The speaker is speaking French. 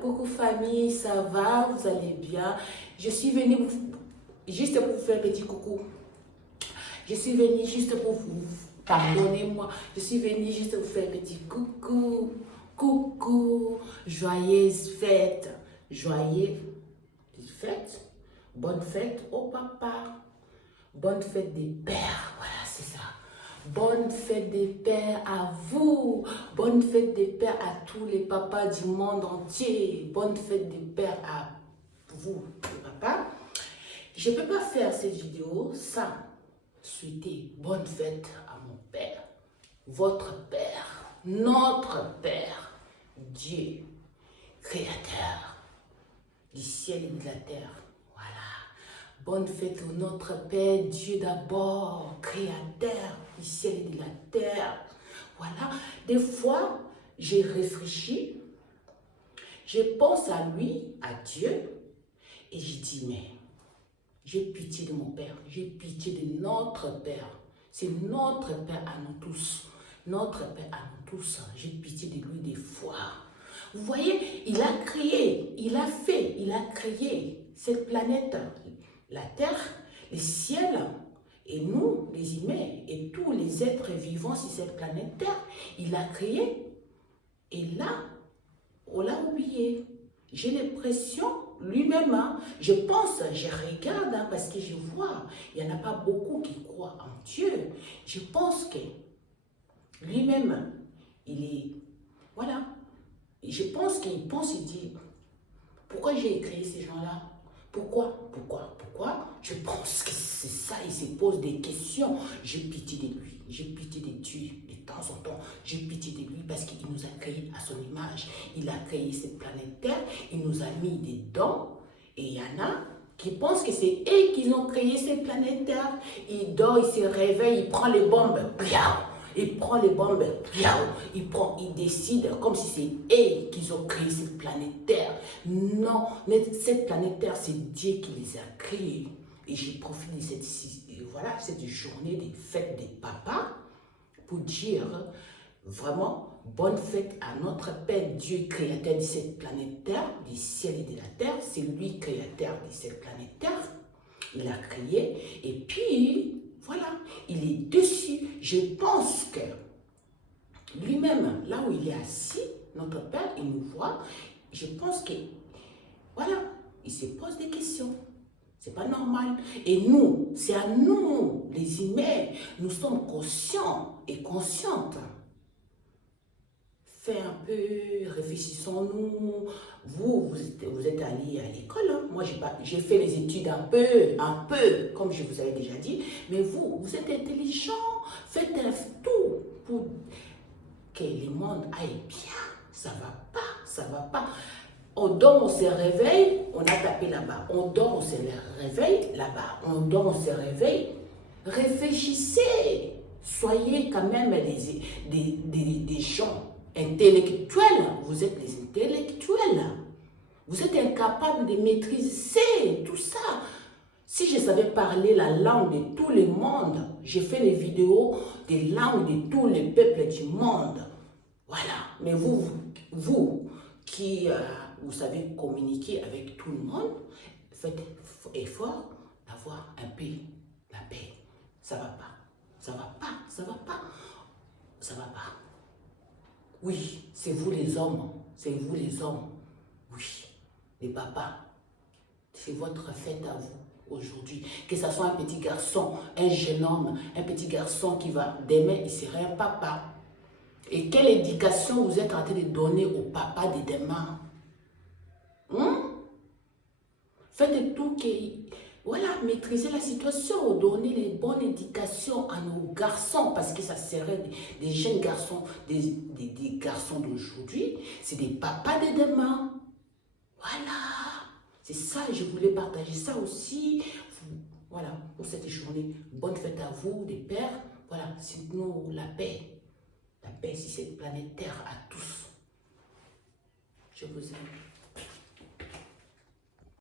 coucou famille, ça va, vous allez bien? Je suis venue juste pour vous faire un petit coucou. Je suis venue juste pour vous, pardonnez-moi, je suis venue juste pour vous faire un petit coucou. Coucou, joyeuse fête, joyeuse fête, bonne fête au papa, bonne fête des pères, voilà c'est ça. Bonne fête des pères à vous. Bonne fête des pères à tous les papas du monde entier. Bonne fête des pères à vous, les papas. Je ne peux pas faire cette vidéo sans souhaiter bonne fête à mon père, votre père, notre père, Dieu, créateur du ciel et de la terre. Bonne fête au notre Père, Dieu d'abord, créateur du ciel et de la terre. Voilà, des fois, j'ai réfléchi, je pense à lui, à Dieu, et je dis, mais j'ai pitié de mon Père, j'ai pitié de notre Père. C'est notre Père à nous tous, notre Père à nous tous. J'ai pitié de lui des fois. Vous voyez, il a créé, il a fait, il a créé cette planète, la terre, le ciel, et nous, les humains, et tous les êtres vivants sur cette planète Terre, il a créé. Et là, on l'a oublié. J'ai l'impression, lui-même, hein, je pense, je regarde, hein, parce que je vois, il n'y en a pas beaucoup qui croient en Dieu. Je pense que lui-même, il est, voilà. Et je pense qu'il pense, il dit, pourquoi j'ai créé ces gens-là? Pourquoi? Je pense que c'est ça, il se pose des questions. J'ai pitié de lui, j'ai pitié de Dieu de temps en temps. J'ai pitié de lui parce qu'il nous a créés à son image. Il a créé cette planète Terre, il nous a mis dedans. Et il y en a qui pensent que c'est eux qui ont créé cette planète Terre. Il dort, il se réveille, il prend les bombes. Il prend les bombes, il décide comme si c'est eux qui ont créé cette planète Terre. Non, cette planète Terre, c'est Dieu qui les a créés. Et j'ai profité de cette journée des fêtes des papas pour dire vraiment bonne fête à notre Père Dieu créateur de cette planète Terre, du ciel et de la terre. C'est lui créateur de cette planète Terre. Il a créé et puis voilà, il est dessus. Je pense que lui-même, là où il est assis, notre Père, il nous voit. Je pense que, voilà, il se pose des questions. C'est pas normal. Et nous, c'est à nous, les humains, nous sommes conscients et conscientes. Fais un peu, réfléchissons-nous. Vous êtes allés à l'école. Hein? Moi, j'ai fait les études un peu, comme je vous avais déjà dit. Mais vous êtes intelligents. Faites tout pour que le monde aille bien. Ça va pas. On dort, on se réveille, on a tapé là-bas. On dort, on se réveille là-bas. On dort, on se réveille. Réfléchissez. Soyez quand même des gens intellectuels, vous êtes des intellectuels. Vous êtes incapables de maîtriser tout ça. Si je savais parler la langue de tout le monde, j'ai fait les vidéos des langues de tous les peuples du monde. Voilà. Mais vous qui vous savez communiquer avec tout le monde, faites effort d'avoir un peu la paix. Ça va pas. Ça va pas. Oui, c'est vous les hommes. Oui, les papas. C'est votre fête à vous aujourd'hui. Que ce soit un petit garçon, un jeune homme, un petit garçon qui va demain, il sera un papa. Et quelle éducation vous êtes en train de donner au papa de demain? Faites tout voilà, maîtriser la situation, donner les bonnes éducations à nos garçons, parce que ça serait des jeunes garçons, des garçons d'aujourd'hui, c'est des papas de demain. Voilà, c'est ça, je voulais partager ça aussi. Voilà, pour cette journée, bonne fête à vous, des pères. Voilà, c'est nous la paix sur cette planète Terre à tous. Je vous aime.